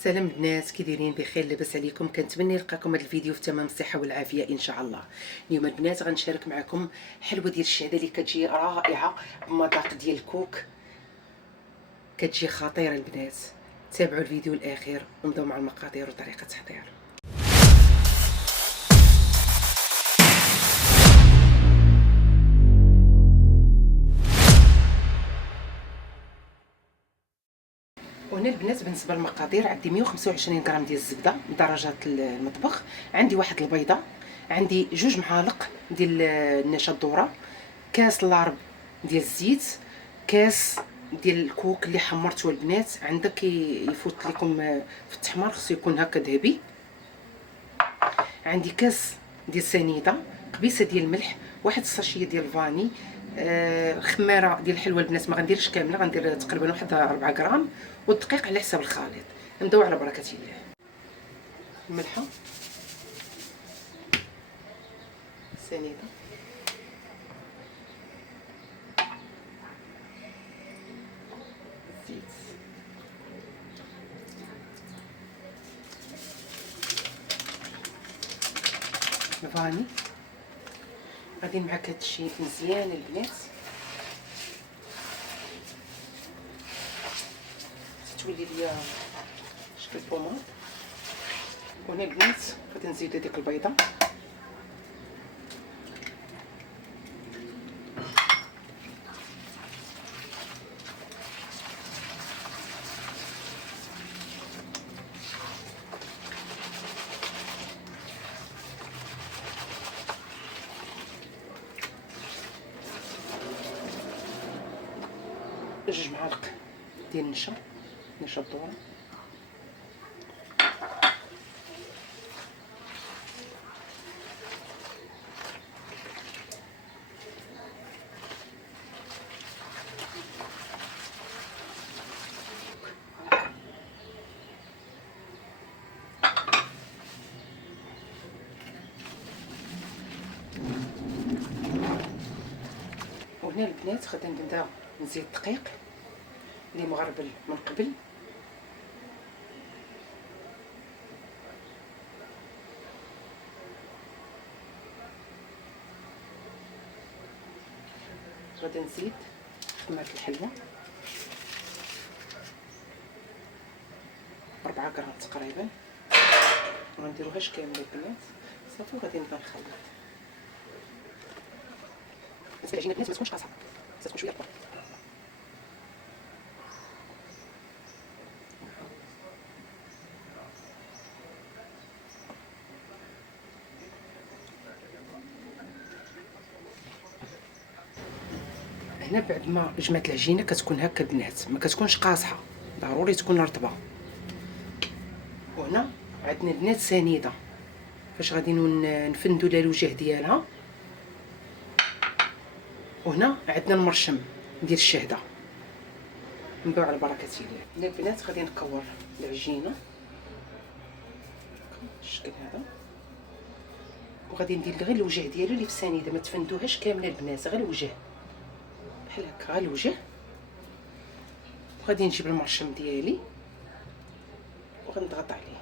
سلام البنات، كي دايرين؟ بخير؟ لاباس عليكم؟ كنتمنى نلقاكم هذا الفيديو في تمام الصحه والعافيه ان شاء الله. اليوم البنات غنشارك معكم حلوه ديال الشهده اللي كتجي رائعه بمذاق ديال الكوك، كتجي خطيره البنات. تابعوا الفيديو الاخير ونبداو مع المقادير وطريقه التحضير. وهنا البنات بالنسبه للمقادير عندي 125 غرام ديال الزبده بدرجات المطبخ، عندي واحد البيضه، عندي 2 معالق ديال النشا الذره، كاس لارب ديال الزيت، كاس ديال الكوك اللي حمرته البنات. عندك يفوت لكم في التحمار خصو يكون هكا ذهبي. عندي كاس ديال سنيده، قبيصه ديال الملح، واحد الساشيه ديال الفاني، الخماره ديال الحلوه البنات ما غنديرش كامله، غندير تقريبا واحد 4 غرام، والدقيق على حساب الخليط. نبداو على بركه الله. الملحه، سنيده، الزيت، الفاني. غادي معاك هادشي مزيان البنات، تولي ليا شكل بوماد. وهنا البنات غادي نزيد هذيك البيضه، جوج معالق ديال النشا الذره، وهنا البنات غادي نبدا نزيد الدقيق اللي مغربل من قبل. غادي نزيد خميره الحلوه 4 غرام تقريبا، ما نديروهاش كامله البنات صافي. وغادي نبدا نخلط. بالنسبه للعجينه البنات ما تكونش قاصحه، تكون شويه رطبه. هنا بعد ما جمعت العجينه كتكون هكا البنات، ما كتكونش قاصحه، ضروري تكون رطبه. وهنا عندنا البنات سنيده فاش غادي نفندوا لها الوجه ديالها. وهنا عندنا المرشم ديال الشهده. نبداو على بركه الله. هنا البنات غادي نكور العجينه بالشكل هذا، وغادي ندير غير الوجه ديالو اللي في السنيده، ما تفندوهاش كامله البنات، غير الوجه بحال هكا، غير الوجه. وغادي نجيب المرشم ديالي وغنضغط عليه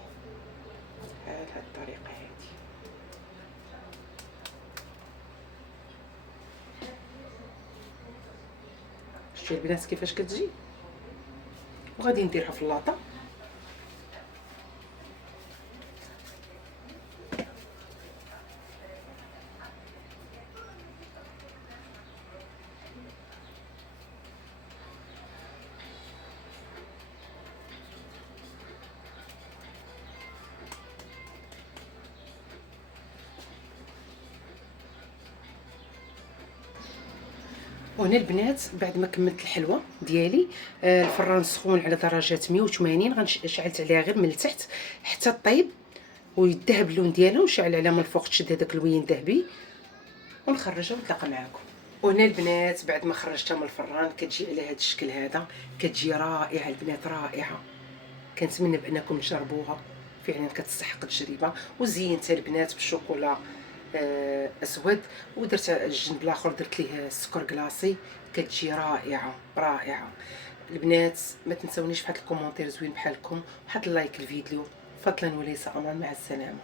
بحال هاد الطريقه هادي. شفتوا البنات كيفاش كتجي؟ وغادي نديرها في اللاطه. وهنا البنات بعد ما كملت الحلوه ديالي، الفران سخون على درجه 180، غنشعلت عليها غير من التحت حتى طيب ويذهب اللون ديالها، ونشعل عليها من الفوق تشد هذاك اللوين الذهبي، ونخرجها ونتلاقى معاكم. وهنا البنات بعد ما خرجتها من الفران كتجي على هذا الشكل هذا، كتجي رائعه البنات، رائعه. كنتمنى بانكم تجربوها، فعلا كتستحق التجربه. وزينتها البنات بالشوكولا اسود، ودرت الجنب الاخر درت ليه السكر كلاصي، كتجي رائعه رائعه. البنات ما تنسونيش في هاد الكومونتير زوين بحالكم، وحط لايك الفيديو فضلا وليس امرا. مع السلامه.